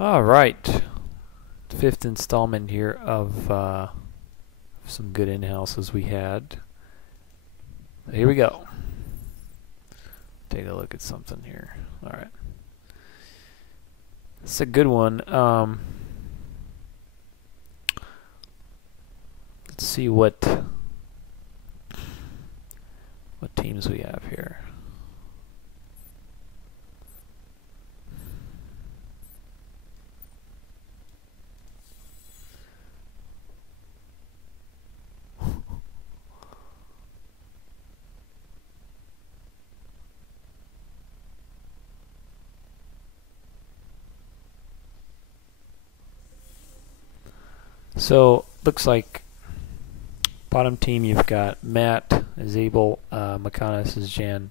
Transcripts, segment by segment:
All right, fifth installment here of some good in-houses we had. Here we go. Take a look at something here. All right, it's a good one. Let's see what teams we have here. So looks like bottom team you've got Matt as Abel, Makanis as Jan,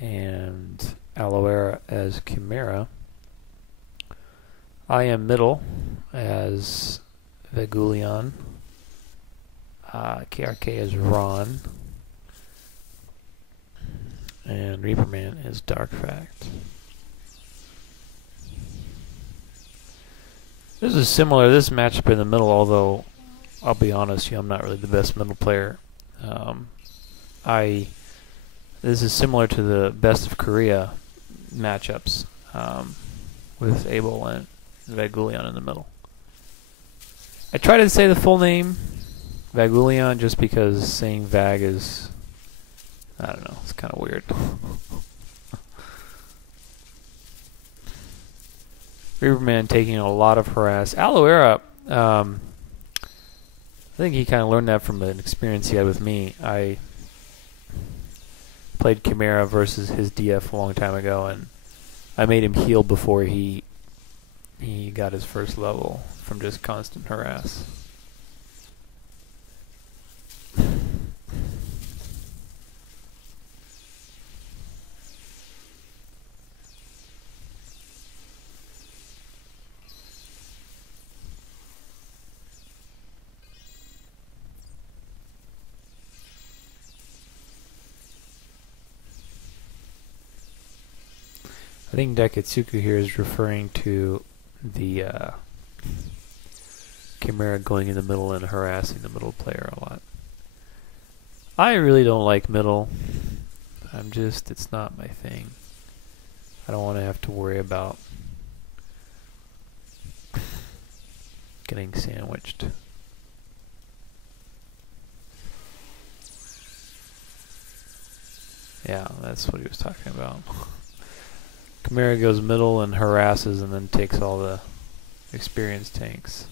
and Aloera as Chimera. I am middle as VAGULLION, KRK as Ron, and Reaperman is Dark Fact. This is similar to this matchup in the middle, although I'll be honest, I'm not really the best middle player. This is similar to the Best of Korea matchups with Abel and VAGULLION in the middle. I try to say the full name, VAGULLION, just because saying Vag is, I don't know, it's kind of weird. Reaperman taking a lot of harass. Aloera, I think he kind of learned that from an experience he had with me. I played Chimera versus his DF a long time ago, and I made him heal before he got his first level from just constant harass. I think Deketsuku here is referring to the Chimera going in the middle and harassing the middle player a lot. I really don't like middle. It's not my thing. I don't want to have to worry about getting sandwiched. Yeah, that's what he was talking about. Chimera goes middle and harasses and then takes all the experienced tanks.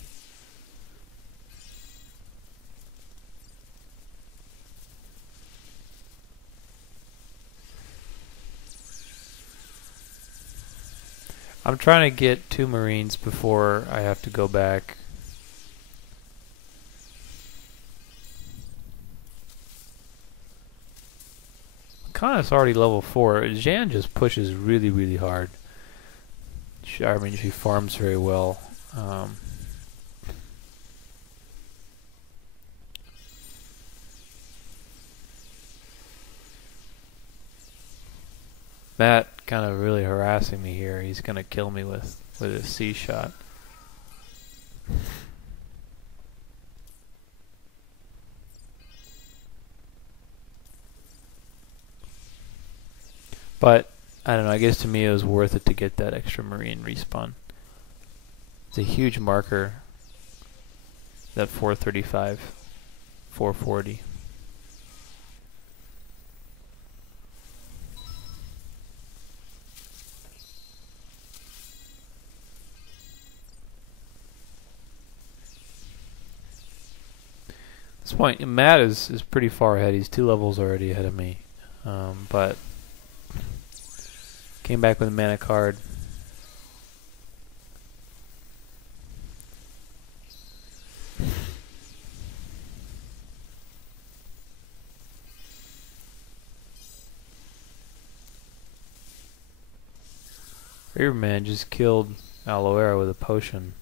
I'm trying to get 2 Marines before I have to go back. Kana's already level 4. Jan just pushes really, really hard. She farms very well. Matt kind of really harassing me here. He's gonna kill me with his C shot. But, I don't know, I guess to me it was worth it to get that extra Marine respawn. It's a huge marker, that 435, 440. At this point, Matt is pretty far ahead. He's 2 levels already ahead of me. But came back with a mana card. Reaperman just killed Aloera with a potion.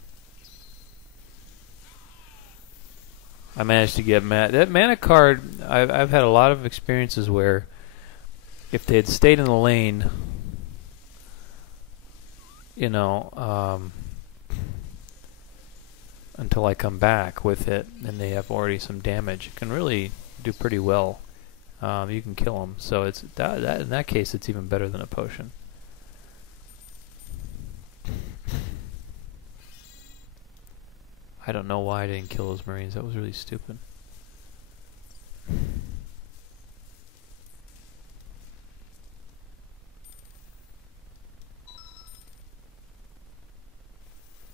I managed to get that mana card. I've had a lot of experiences where if they had stayed in the lane, you know, until I come back with it and they have already some damage, it can really do pretty well. You can kill them, so it's that in that case it's even better than a potion. I don't know why I didn't kill those Marines. That was really stupid.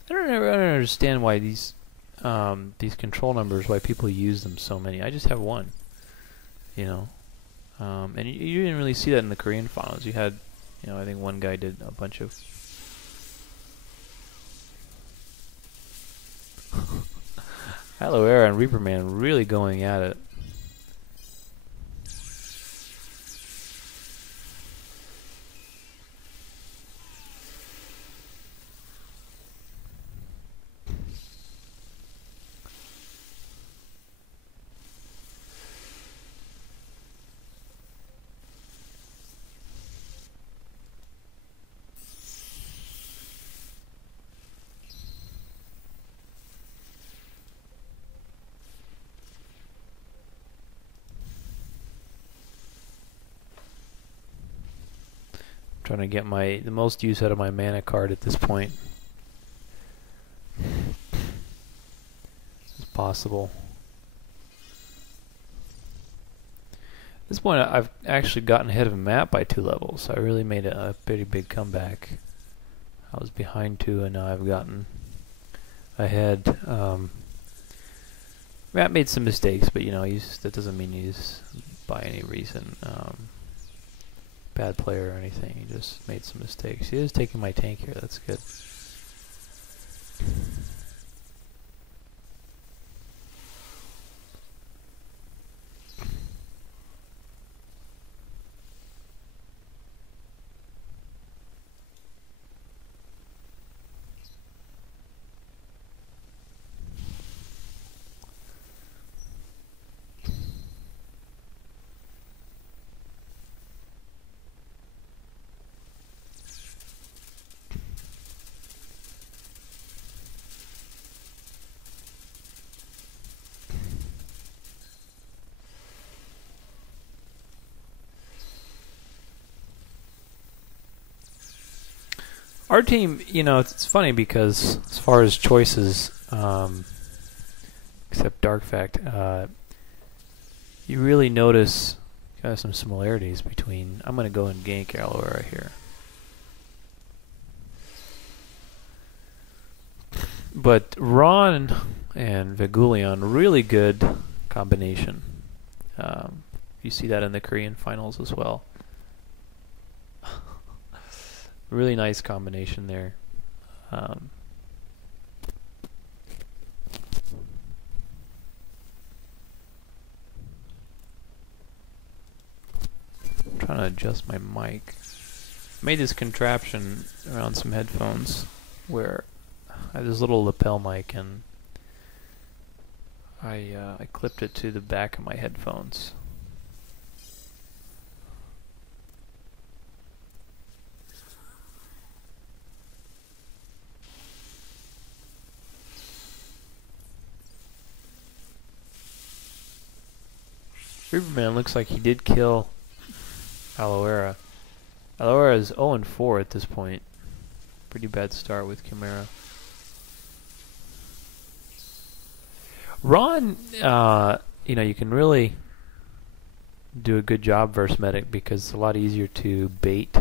I don't understand why these control numbers, why people use them so many. I just have one, you know. And you didn't really see that in the Korean finals. You had, you know, I think one guy did a bunch of Aloe Vera and Reaper Man really going at it. Trying to get the most use out of my mana card at this point as possible. At this point, I've actually gotten ahead of a map by 2 levels. I really made a pretty big comeback. I was behind 2, and now I've gotten ahead. Matt made some mistakes, but you know, that doesn't mean he's by any reason bad player or anything. He just made some mistakes. He is taking my tank here. That's good. Our team, you know, it's funny because as far as choices, except Dark Fact, you really notice kind of some similarities between. I'm going to go and gank Aloe Vera here. But Ron and VAGULLION, really good combination. You see that in the Korean finals as well. Really nice combination there. I'm trying to adjust my mic. Made this contraption around some headphones where I have this little lapel mic, and I clipped it to the back of my headphones. Reaperman looks like he did kill Aloe Vera. Aloe Vera is 0-4 at this point. Pretty bad start with Chimera. Ron, you know, you can really do a good job versus Medic because it's a lot easier to bait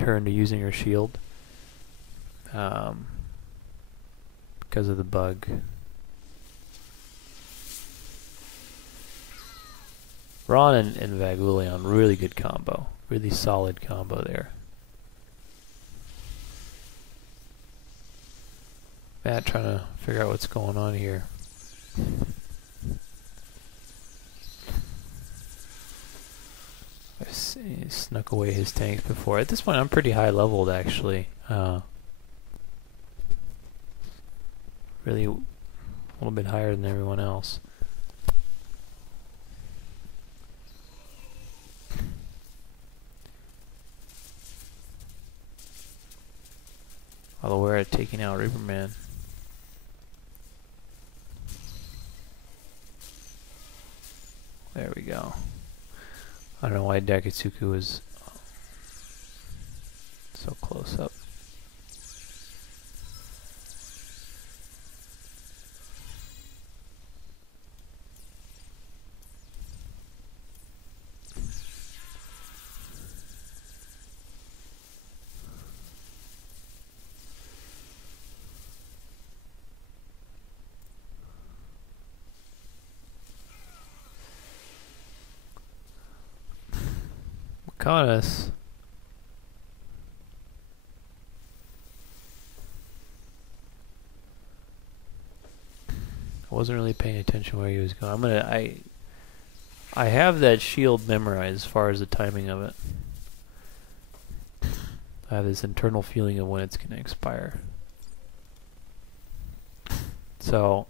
her into using her shield because of the bug. Ron and VAGULLION, really good combo. Really solid combo there. Matt trying to figure out what's going on here. He snuck away his tanks before. At this point, I'm pretty high leveled actually. Really a little bit higher than everyone else. While aware of taking out Reaperman. There we go. I don't know why Daikatsuku was so close up. Caught us. I wasn't really paying attention where he was going. I have that shield memorized as far as the timing of it. I have this internal feeling of when it's going to expire. So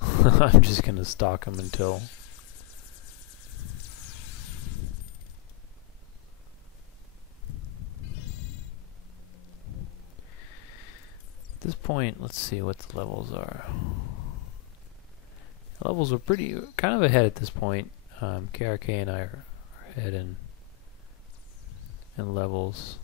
I'm just going to stalk him until at this point. Let's see what the levels are. The levels are kind of ahead at this point. KRK and I are ahead in levels.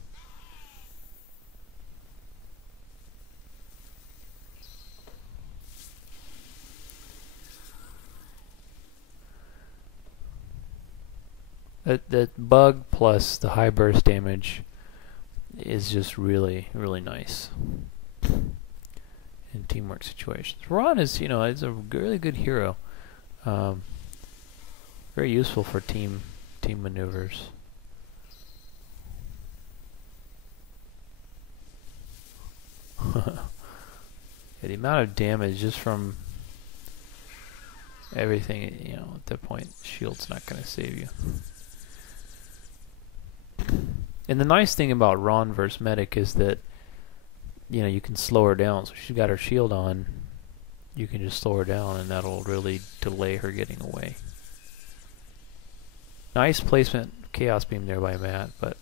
That bug plus the high burst damage is just really, really nice in teamwork situations. Ron is, is a really good hero. Very useful for team maneuvers. Yeah, the amount of damage just from everything, at that point, shield's not going to save you. And the nice thing about Ron versus Medic is that, you can slow her down. So if she's got her shield on, you can just slow her down, and that'll really delay her getting away. Nice placement, Chaos Beam there by Matt, but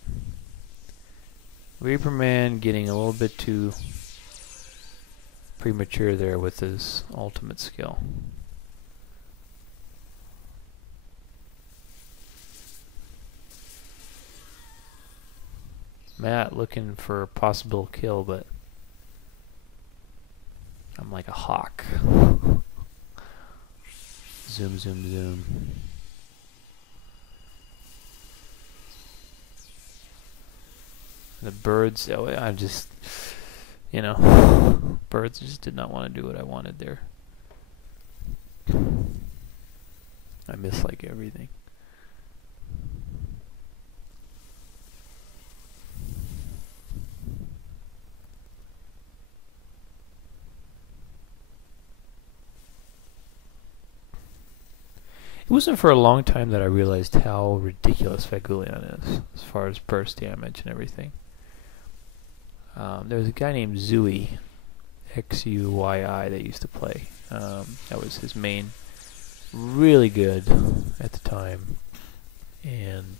Reaperman getting a little bit too premature there with his ultimate skill. Matt looking for a possible kill, but I'm like a hawk. Zoom, zoom, zoom. The birds, I just, birds just did not want to do what I wanted there. I miss like everything. It wasn't for a long time that I realized how ridiculous VAGULLION is as far as burst damage and everything. There was a guy named Zui, Xuyii, that used to play. That was his main. Really good at the time, and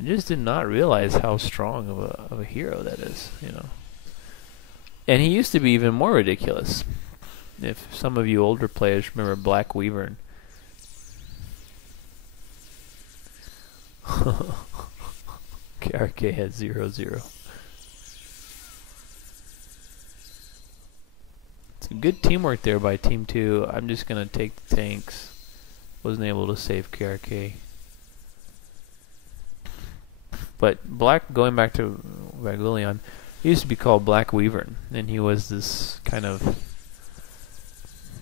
I just did not realize how strong of a hero that is, And he used to be even more ridiculous. If some of you older players remember Black Weaver. KRK had 0-0. Some good teamwork there by Team 2. I'm just going to take the tanks. Wasn't able to save KRK. But going back to VAGULLION, he used to be called Black Weaver, and he was this kind of,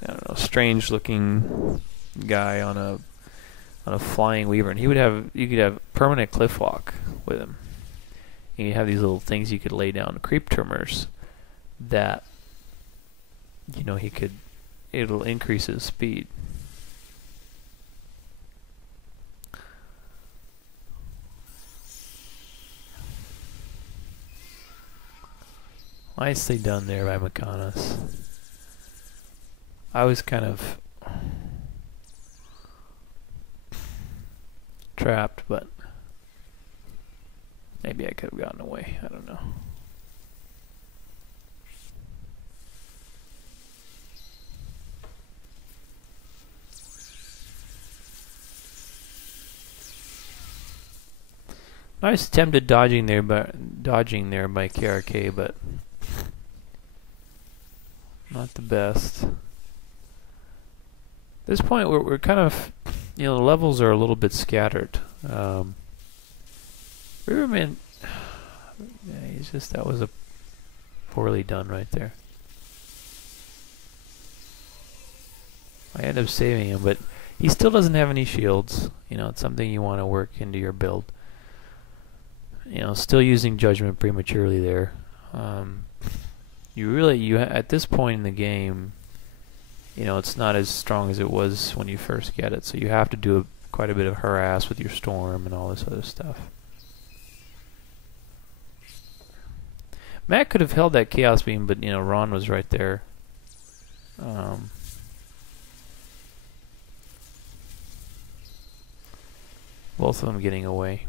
I don't know, strange looking guy on a flying weaver, and you could have permanent cliff walk with him. And you have these little things you could lay down, creep trimmers, that it'll increase his speed. Nicely done there by Makanos. I was kind of trapped, but maybe I could have gotten away. I don't know. Nice attempt at dodging there by KRK, but not the best. At this point, we're kind of, the levels are a little bit scattered. Riverman, yeah, that was a poorly done right there. I end up saving him, but he still doesn't have any shields. It's something you want to work into your build. Still using judgment prematurely there. At this point in the game, it's not as strong as it was when you first get it, so you have to do quite a bit of harass with your storm and all this other stuff. Matt could have held that chaos beam, but Ron was right there. Both of them getting away.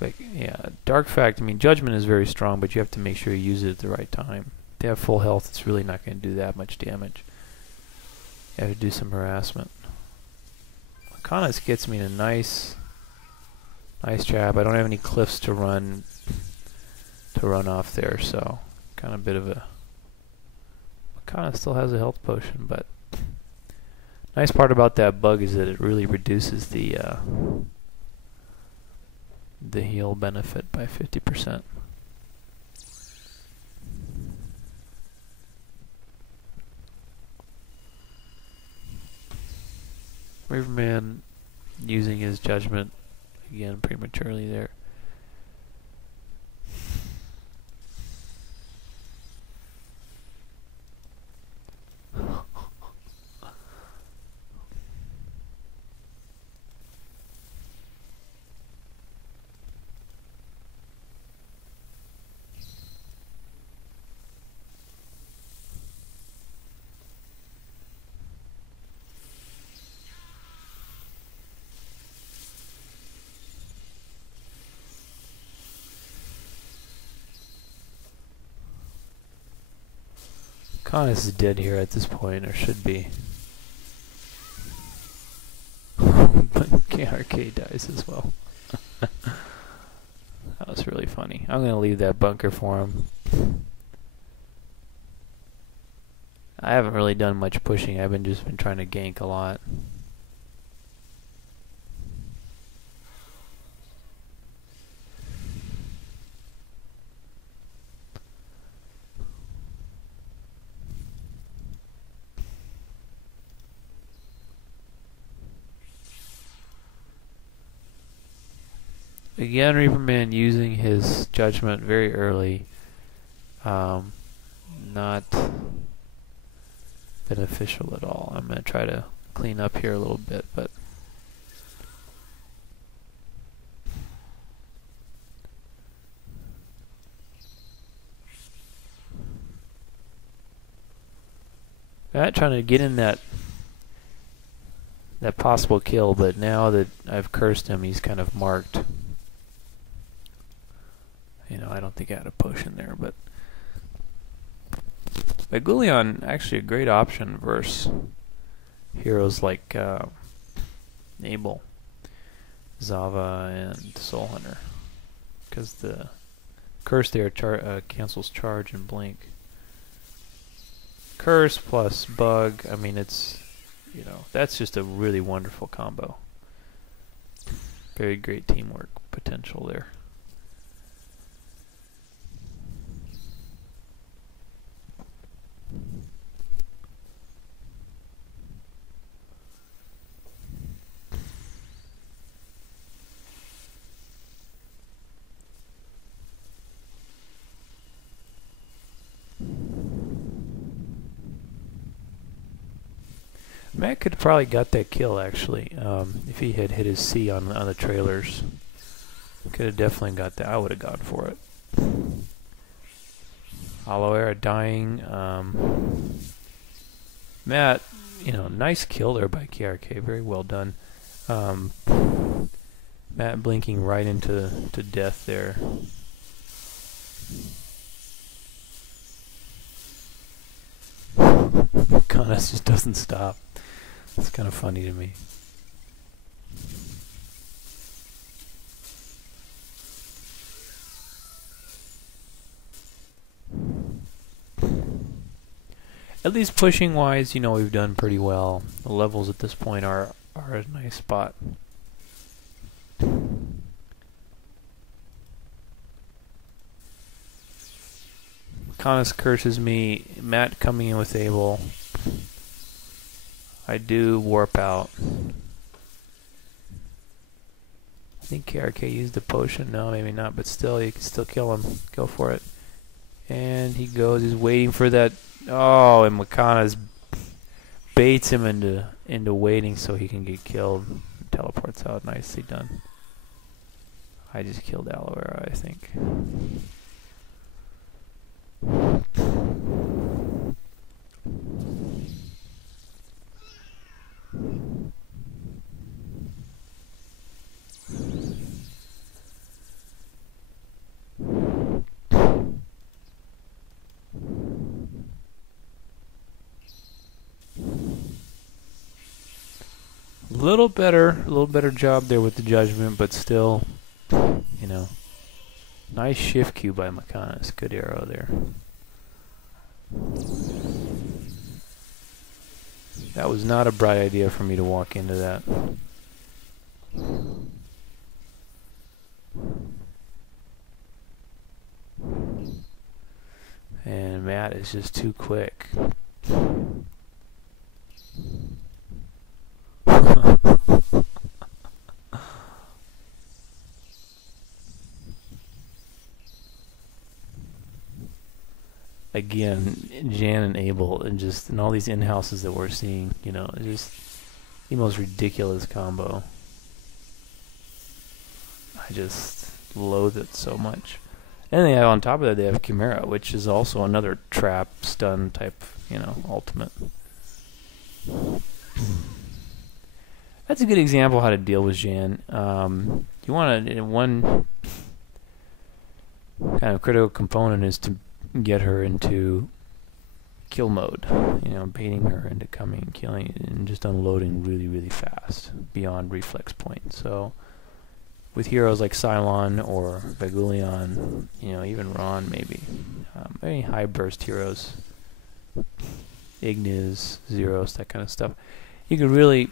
But yeah, Dark Fact, Judgment is very strong, but you have to make sure you use it at the right time. If they have full health, it's really not going to do that much damage. You have to do some harassment. Lacanis gets me in a nice trap. I don't have any cliffs to run off there, so kind of a bit of a... Lacanis still has a health potion, but nice part about that bug is that it really reduces the heal benefit by 50%. Riverman using his judgment again prematurely there. Lacanis is dead here at this point, or should be. But KRK dies as well. That was really funny. I'm going to leave that bunker for him. I haven't really done much pushing. I've just been trying to gank a lot. Again, Reaperman using his judgment very early. Not beneficial at all. I'm going to try to clean up here a little bit, but trying to get in that possible kill, but now that I've cursed him, he's kind of marked. I don't think I had a potion there, but VAGULLION actually a great option versus heroes like Abel, Zava, and Soul Hunter, because the curse there cancels charge and blink. Curse plus bug, it's that's just a really wonderful combo. Very great teamwork potential there. Matt could have probably got that kill actually, if he had hit his C on the trailers. Could have definitely got that. I would have gone for it. Hollow Era dying. Matt, nice kill there by KRK. Very well done. Matt blinking right into death there. Connus just doesn't stop. It's kind of funny to me. at least pushing wise, you know, we've done pretty well. The levels at this point are a nice spot. Connus curses me. Matt coming in with Abel. I do warp out. I think KRK used the potion. No, maybe not, but still, you can still kill him. Go for it. And he goes. He's waiting for that. Oh, and Makana's baits him into waiting so he can get killed. Teleports out. Nicely done. I just killed Aloe Vera, I think. A little better job there with the judgment, but still, you know, nice shift cue by Makanas. Good arrow there. That was not a bright idea for me to walk into that. And Matt is just too quick. Again, Jan and Abel, and just in all these in-houses that we're seeing, you know, just the most ridiculous combo. I just loathe it so much. And they have, on top of that, they have Chimera, which is also another trap, stun type, you know, ultimate. That's a good example of how to deal with Jan. You want to, one kind of critical component is to get her into kill mode, you know, baiting her into coming and killing and just unloading really, really fast beyond reflex point. So with heroes like Cylon or VAGULLION, you know, even Ron maybe, any high burst heroes, Ignis, Zeros, that kind of stuff, you could really,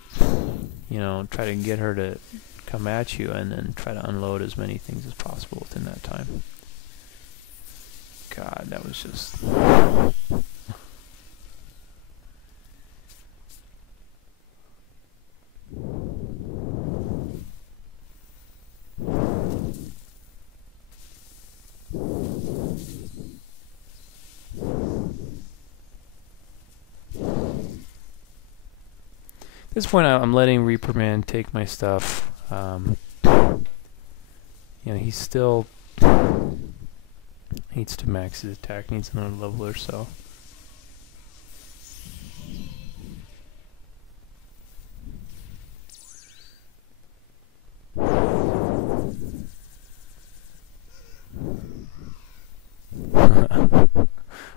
you know, try to get her to come at you and then try to unload as many things as possible within that time. God, that was just... At this point, I'm letting Reaper Man take my stuff. You know, he's still needs to max his attack, needs another level or so.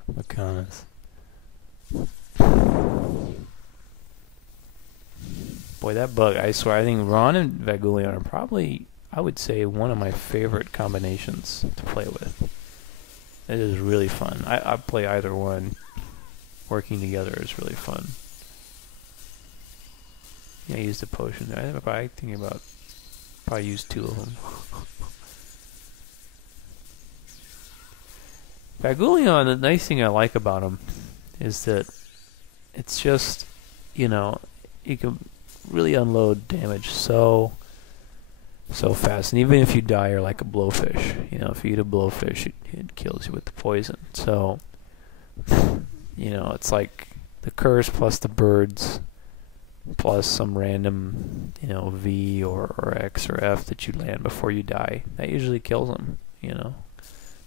Makanas. Boy, that bug, I swear, I think Ron and VAGULLION are probably, I would say, one of my favorite combinations to play with. It is really fun. I play either one. Working together is really fun. Yeah, I used a potion there. I think about probably used 2 of them. VAGULLION, the nice thing I like about him is that it's just, you know, you can really unload damage so fast, and even if you die, you're like a blowfish. You know, if you eat a blowfish, it kills you with the poison. So, you know, it's like the curse plus the birds plus some random, you know, V or X or F that you land before you die. That usually kills them, you know.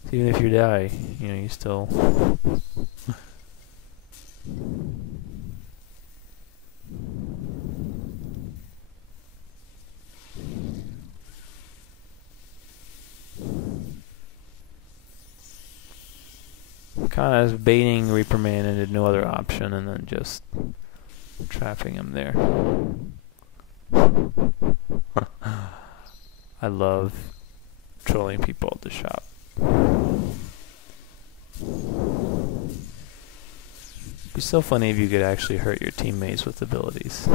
So even if you die, you know, you still... Kind of baiting Reaper Man into no other option and then just trapping him there. I love trolling people at the shop. so funny if you could actually hurt your teammates with abilities.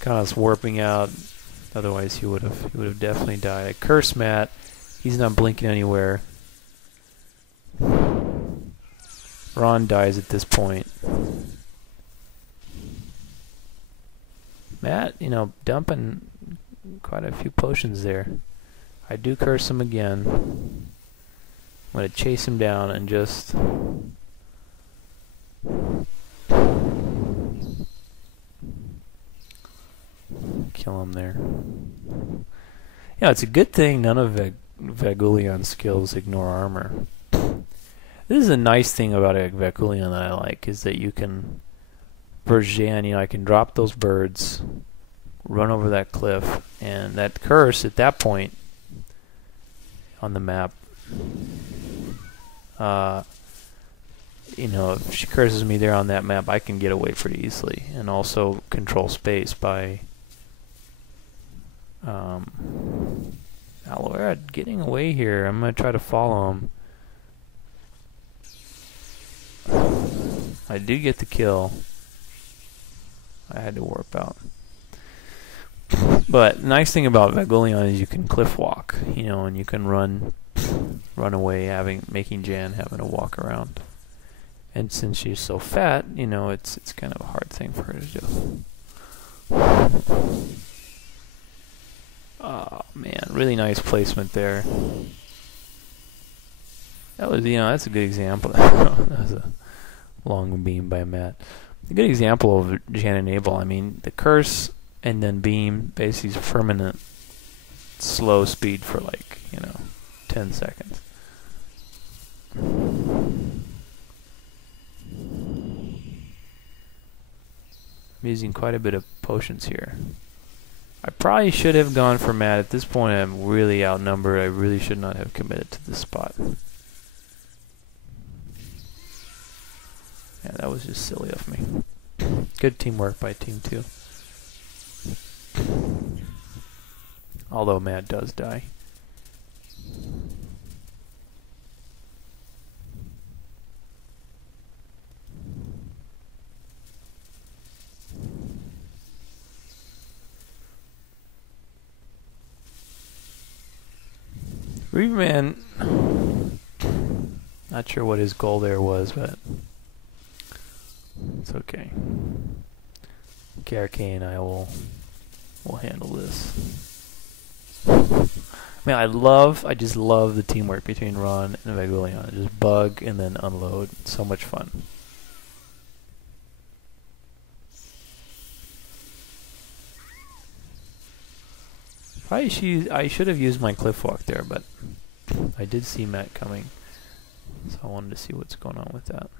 Kind of warping out. Otherwise, he would have definitely died. Curse Matt. He's not blinking anywhere. Ron dies at this point. Matt, you know, dumping quite a few potions there. I do curse him again. I'm going to chase him down and just... kill him there. Yeah, it's a good thing none of VAGULLION skills ignore armor. This is a nice thing about a VAGULLION that I like, is that you can... Bergen, you know, I can drop those birds, run over that cliff, and that curse at that point on the map, you know, if she curses me there on that map, I can get away pretty easily, and also control space by Aloera getting away here. I'm going to try to follow him. I do get the kill. I had to warp out. But nice thing about VAGULLION is you can cliff walk, you know, and you can run away, making Jan having to walk around. And since she's so fat, you know, it's kind of a hard thing for her to do. Oh man, really nice placement there. That was, you know, that's a good example. That was a long beam by Matt. A good example of Jan and Abel. I mean, the curse and then beam basically is permanent slow speed for like, you know, 10 seconds. I'm using quite a bit of potions here. I probably should have gone for Matt. At this point, I'm really outnumbered. I really should not have committed to this spot. Yeah, that was just silly of me. Good teamwork by Team 2. Although Matt does die. Reaverman, not sure what his goal there was, but it's okay. KRK and I will handle this. Man, I just love the teamwork between Ron and VAGULLION. Just bug and then unload. So much fun. I should have used my cliff walk there, but I did see Matt coming, so I wanted to see what's going on with that.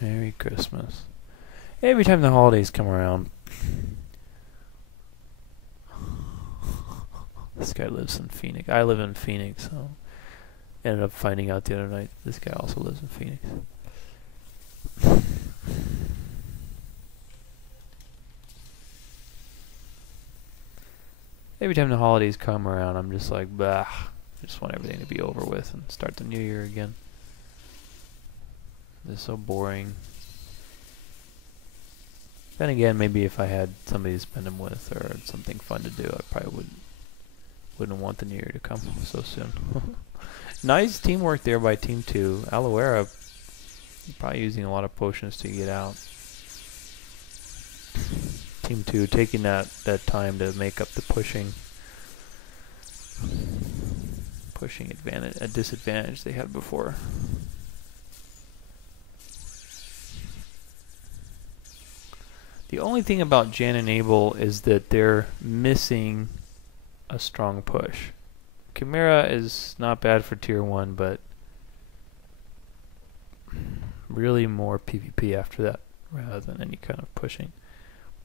Merry Christmas. Every time the holidays come around, this guy lives in Phoenix. I live in Phoenix, so ended up finding out the other night this guy also lives in Phoenix. Every time the holidays come around, I'm just like, bah. I just want everything to be over with and start the new year again. This is so boring. Then again, maybe if I had somebody to spend them with or something fun to do, I probably wouldn't want the new year to come so soon. Nice teamwork there by Team 2. Aloera probably using a lot of potions to get out. Team 2 taking that time to make up the pushing advantage, a disadvantage they had before. The only thing about Jan and Abel is that they're missing a strong push. Chimera is not bad for tier 1, but really more PvP after that rather than any kind of pushing.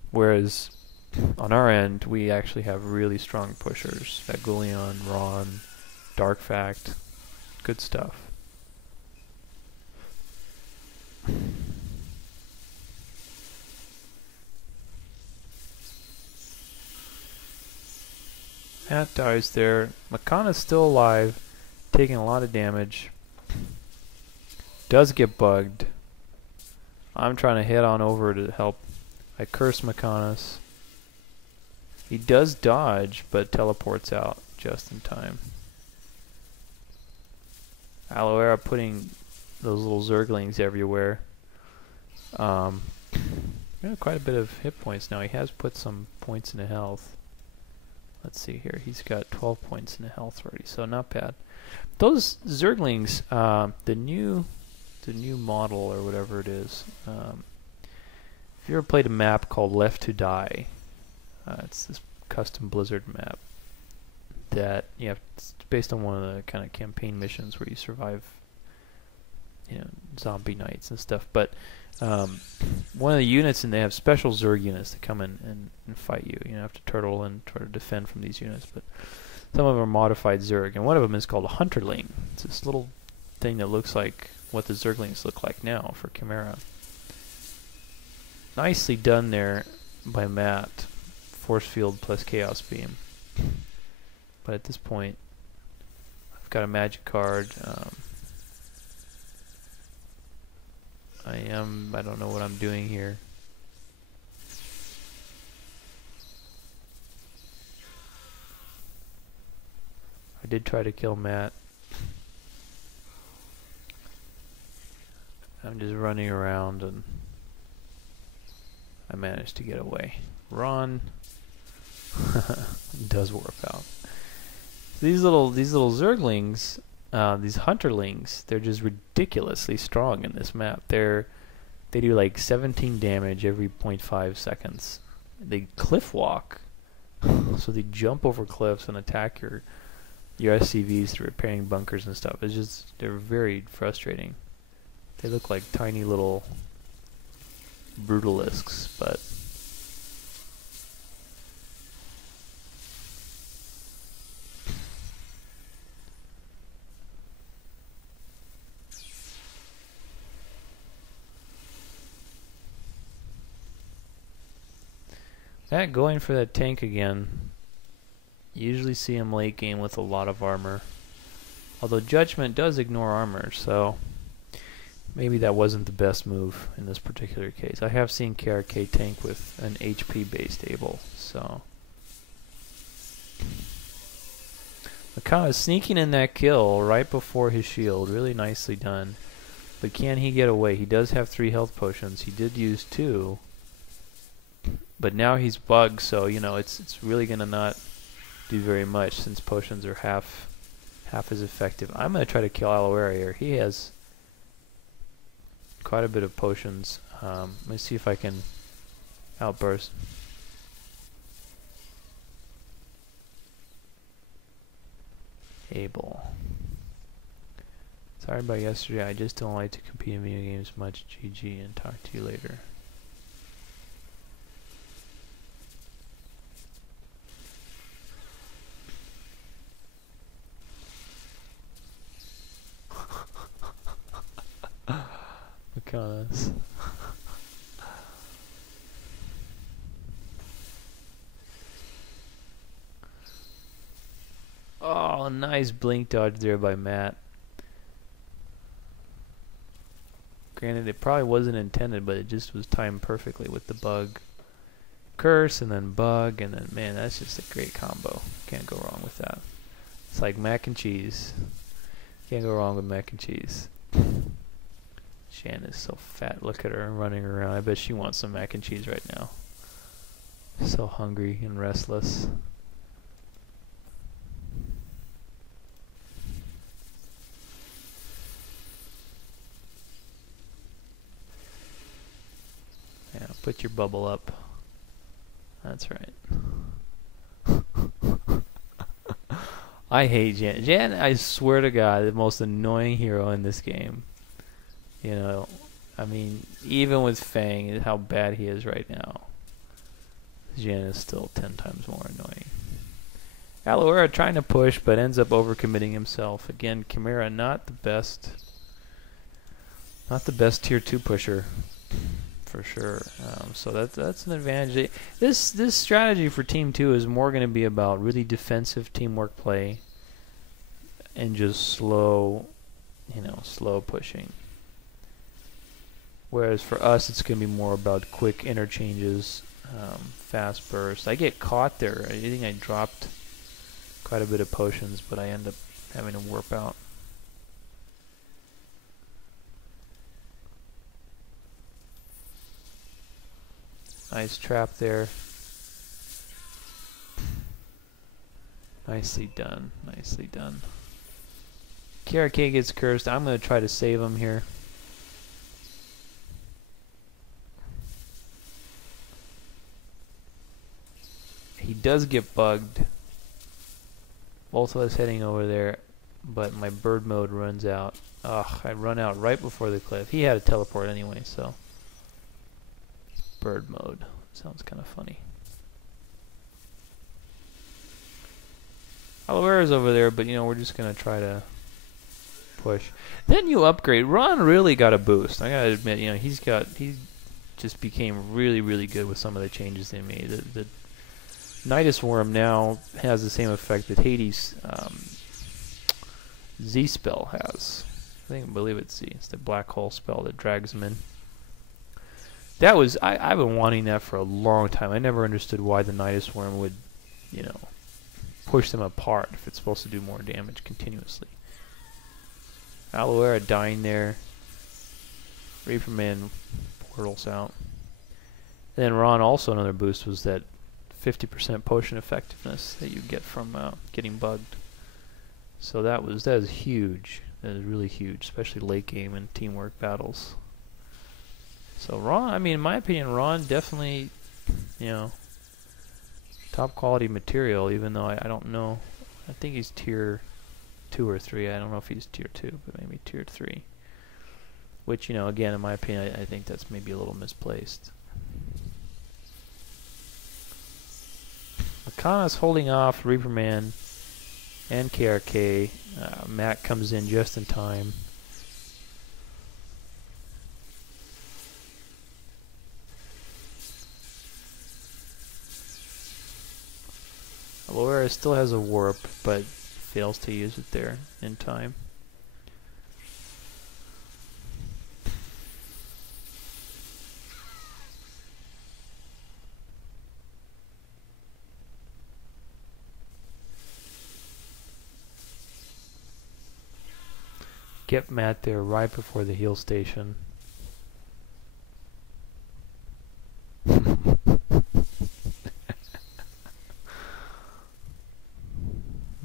Whereas on our end, we actually have really strong pushers. VAGULLION, Ron, Dark Fact, good stuff. Matt dies there. Makana's still alive, taking a lot of damage. Does get bugged. I'm trying to head on over to help. I curse Makanas. He does dodge, but teleports out just in time. Aloe Vera putting those little Zerglings everywhere. Got quite a bit of hit points now. He has put some points into health. Let's see here. He's got 12 points into health already, so not bad. Those Zerglings, the new model or whatever it is. If you ever played a map called Left to Die, it's this custom Blizzard map that it's based on one of the kind of campaign missions where you survive, zombie nights and stuff. But one of the units, and they have special Zerg units that come in and fight you. You have to turtle and try to defend from these units. But some of them are modified Zerg, and one of them is called a Hunterling. It's this little thing that looks like what the Zerglings look like now for Chimera. Nicely done there by Matt. Force Field plus Chaos Beam. But at this point, I've got a magic card. I don't know what I'm doing here. I did try to kill Matt. I'm just running around and I managed to get away. Ron does warp out. These little Zerglings, these Hunterlings, they're just ridiculously strong in this map. They do like 17 damage every 0.5 seconds. They cliff walk, so they jump over cliffs and attack your SCVs through repairing bunkers and stuff. They're very frustrating. They look like tiny little brutalisks, but that going for that tank again. Usually see him late game with a lot of armor. Although Judgment does ignore armor, so maybe that wasn't the best move in this particular case. I have seen KRK tank with an HP based Able, so Makana sneaking in that kill right before his shield. Really nicely done. But can he get away? He does have 3 health potions. He did use 2. But now he's bugged, so it's really gonna not do very much since potions are half as effective. I'm gonna try to kill Aloe Vera here. He has quite a bit of potions. Let me see if I can outburst. Able. Sorry about yesterday. I just don't like to compete in video games much. GG, and talk to you later. Makanas. Oh, nice blink dodge there by Matt. Granted, it probably wasn't intended, but it just was timed perfectly with the bug. Curse, and then bug, and then, man, that's just a great combo. Can't go wrong with that. It's like mac and cheese. Can't go wrong with mac and cheese. Shan is so fat. Look at her running around. I bet she wants some mac and cheese right now. So hungry and restless. Put your bubble up. That's right. I hate Jan. Jan, I swear to God, the most annoying hero in this game. You know, I mean, even with Fang, how bad he is right now, Jan is still 10 times more annoying. Aloe Vera trying to push, but ends up overcommitting himself. Again, Chimera not the best tier 2 pusher, for sure. So that's an advantage. This strategy for Team 2 is more going to be about really defensive teamwork play and just slow pushing. Whereas for us, it's going to be more about quick interchanges, fast bursts. I get caught there. I think I dropped quite a bit of potions, but I end up having to warp out. Nice trap there. Nicely done. Nicely done. KRK gets cursed. I'm going to try to save him here. He does get bugged. Both of us heading over there, but my bird mode runs out. Ugh, I run out right before the cliff. He had a teleport anyway, so. Bird mode. Sounds kind of funny. Aloe Vera's over there, but we're just going to try to push. Then you upgrade. Ron really got a boost. I gotta admit, he just became really, really good with some of the changes they made. The Nidus Worm now has the same effect that Hades' Z spell has. I believe it's Z. It's the black hole spell that drags him in. That was I've been wanting that for a long time. I never understood why the Nidus Worm would, push them apart if it's supposed to do more damage continuously. Aloe Vera dying there. Reaper Man portals out. And then Ron, also another boost was that 50% potion effectiveness that you get from getting bugged. So that is huge. That is really huge, especially late game and teamwork battles. So Ron, in my opinion, Ron definitely, top quality material, even though I don't know. I think he's tier 2 or 3. I don't know if he's tier 2, but maybe tier 3. Which, again, in my opinion, I think that's maybe a little misplaced. Makana's holding off Reaper Man and KRK. Matt comes in just in time. Aloe Vera still has a warp, but fails to use it there in time. Get Matt there right before the heal station.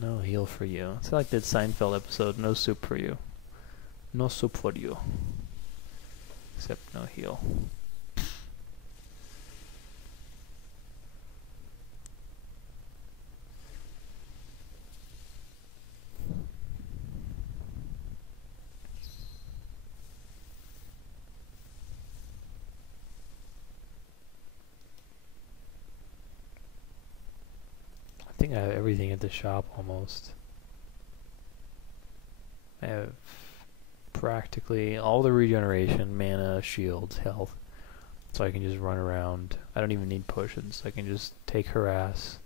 No heal for you. It's like that Seinfeld episode, no soup for you. No soup for you. Except no heal. I think I have everything at the shop almost. I have practically all the regeneration, mana, shields, health. So I can just run around. I don't even need potions. I can just take harass,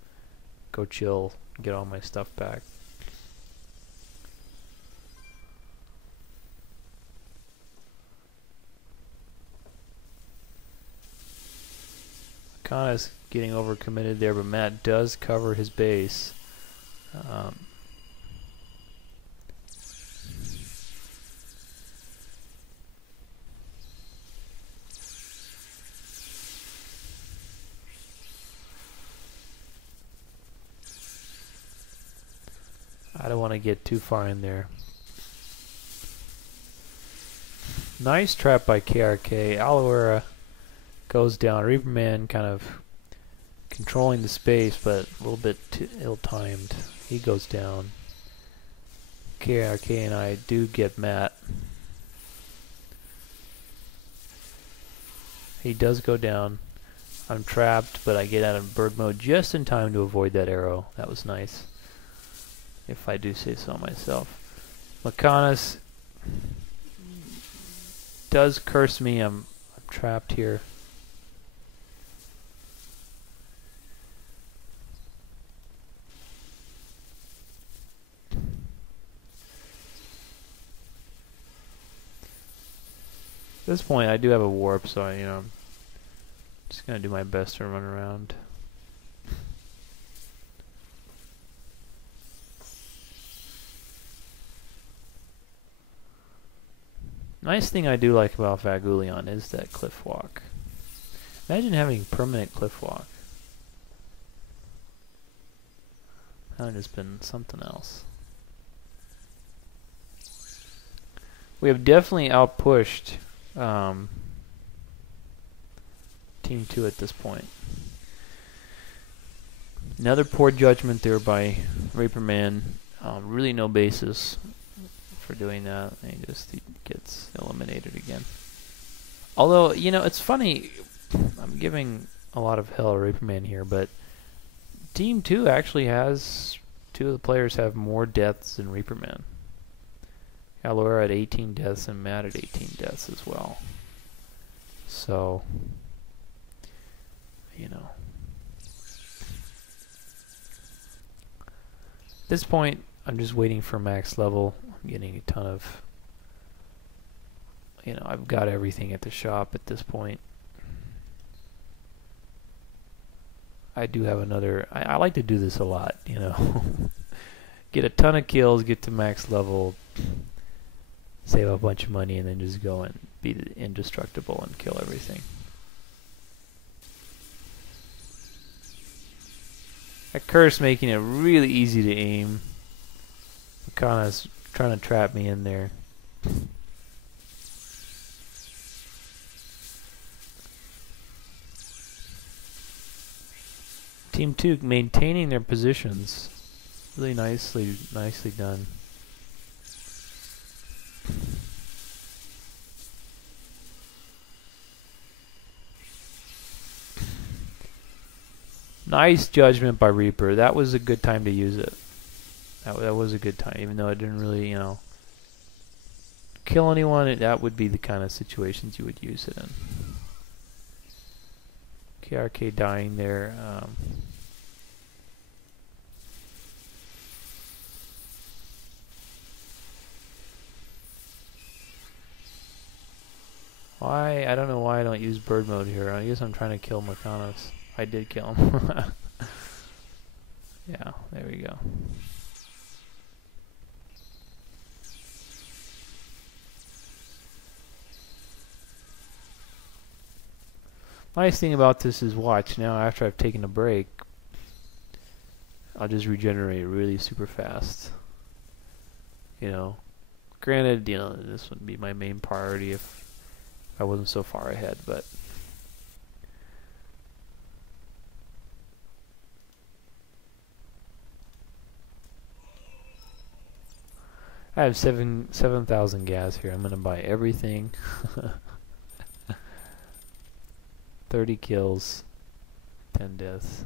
go chill, get all my stuff back. Kana's getting overcommitted there, but Matt does cover his base. I don't want to get too far in there. Nice trap by KRK. Aloe Vera goes down. Reaperman kind of controlling the space, but a little bit too ill-timed. He goes down. KRK and I do get Matt. He does go down. I'm trapped, but I get out of bird mode just in time to avoid that arrow. That was nice, if I do say so myself. Lacanis does curse me. I'm trapped here. At this point, I do have a warp, so I'm just gonna do my best to run around. Nice thing I do like about VAGULLION is that cliff walk. Imagine having permanent cliff walk. That would have been something else. We have definitely outpushed Team 2 at this point. Another poor judgment there by Reaperman. Really no basis for doing that. And he gets eliminated again. Although, it's funny. I'm giving a lot of hell to Reaperman here, but Team 2 actually has... two of the players have more deaths than Reaperman. Aloera at 18 deaths and Matt at 18 deaths as well. So, at this point, I'm just waiting for max level. I'm getting a ton of... I've got everything at the shop at this point. I do have another... I like to do this a lot, Get a ton of kills, get to max level, save a bunch of money, and then just go and be indestructible and kill everything. That curse making it really easy to aim. Makana's trying to trap me in there. Team 2 maintaining their positions. Really nicely done. Nice judgment by Reaper. That was a good time to use it. That was a good time, even though it didn't really, kill anyone. That would be the kind of situations you would use it in. KRK dying there. Why? I don't know why I don't use bird mode here. I guess I'm trying to kill Makanos. I did kill him. Yeah, there we go. Nice thing about this is, watch, now after I've taken a break, I'll just regenerate really super fast. Granted, this wouldn't be my main priority if I wasn't so far ahead, but I have 7,000 gas here. I'm gonna buy everything. 30 kills, 10 deaths.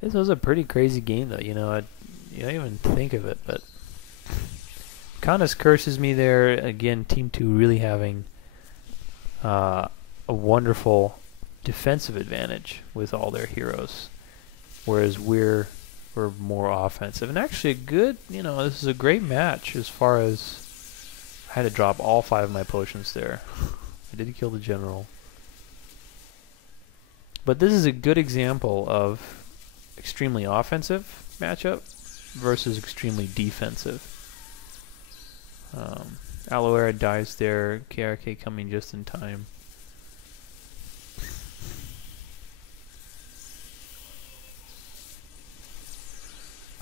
This was a pretty crazy game, though. You don't even think of it, but Canis curses me there again. Team 2 really having a wonderful defensive advantage with all their heroes, whereas we're more offensive. And actually, a good, this is a great match as far as I had to drop all 5 of my potions there. I did kill the general, but this is a good example of extremely offensive matchup versus extremely defensive. Aloera dies there. KRK coming just in time.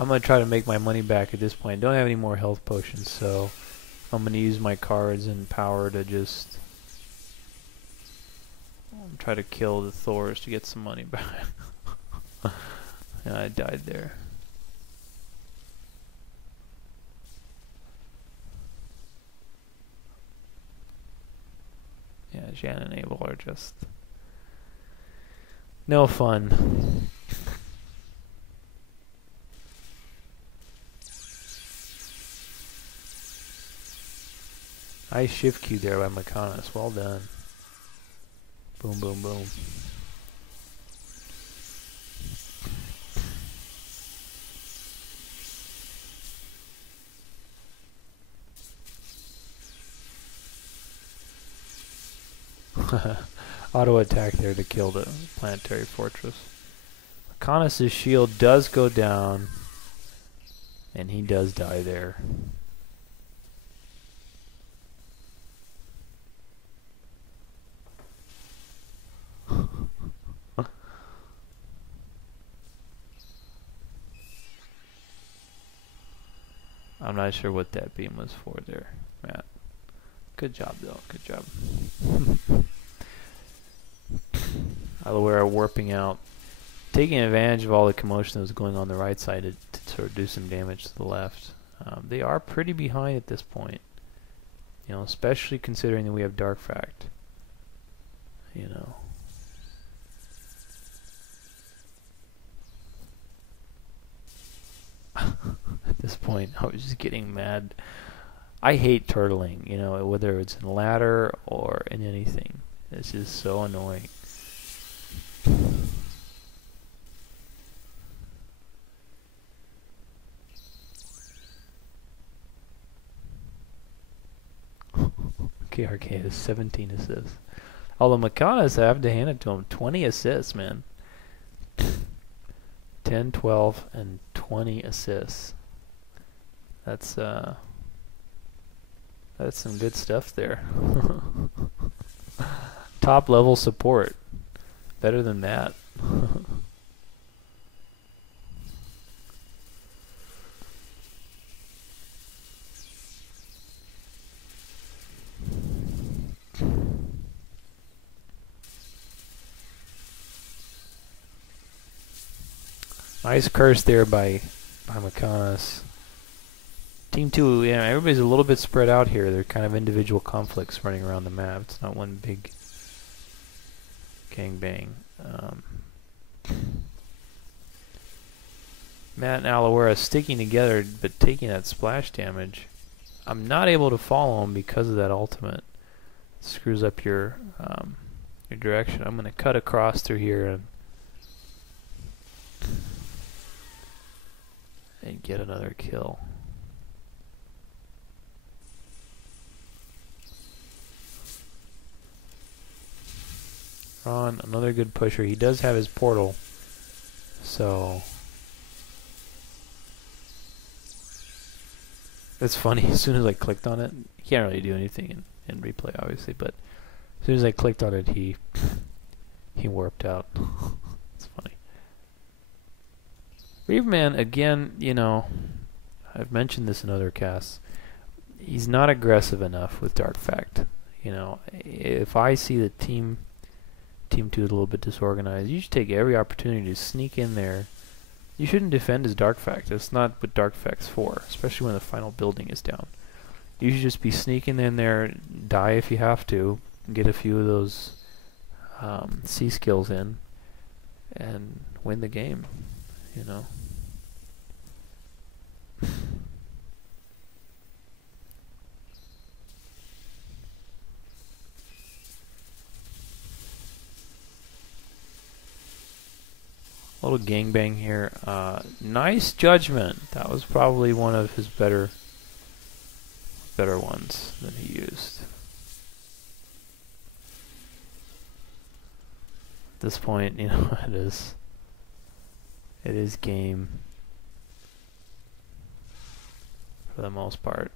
I'm going to try to make my money back at this point. Don't have any more health potions, so I'm going to use my cards and power to just try to kill the Thors to get some money back. And I died there. Yeah, Jan and Abel are just no fun. Nice shift cue there by Mechanis. Well done. Boom, boom, boom. Auto attack there to kill the planetary fortress. Mechanis' shield does go down, and he does die there. I'm not sure what that beam was for there, Matt. Good job, though. Good job. Alouera warping out, taking advantage of all the commotion that was going on the right side to sort of do some damage to the left. They are pretty behind at this point, you know, especially considering that we have Dark Fact. You know. At this point, I was just getting mad. I hate turtling, you know, whether it's in ladder or in anything. It's just so annoying. KRK has 17 assists. Although Mechanis, I have to hand it to him, 20 assists, man. 10, 12, and 20 assists. That's some good stuff there. Top level support. Better than that. Nice curse there by Mechanis. Team 2, yeah, everybody's a little bit spread out here. They're kind of individual conflicts running around the map. It's not one big gangbang. Matt and Alouera sticking together, but taking that splash damage. I'm not able to follow him because of that ultimate. It screws up your direction. I'm going to cut across through here and get another kill. Ron, another good pusher. He does have his portal, so it's funny. As soon as I clicked on it, you can't really do anything in replay, obviously, but as soon as I clicked on it, he warped out. It's funny. Reaverman, again, you know, I've mentioned this in other casts. He's not aggressive enough with Dark Fact. You know, if I see the Team 2 is a little bit disorganized, you should take every opportunity to sneak in there. You shouldn't defend as Dark Fact. That's not what Dark Fact's for, especially when the final building is down. You should just be sneaking in there, die if you have to, get a few of those C skills in, and win the game, you know. A little gangbang here. Nice judgment. That was probably one of his better ones that he used. At this point, you know, it is game for the most part.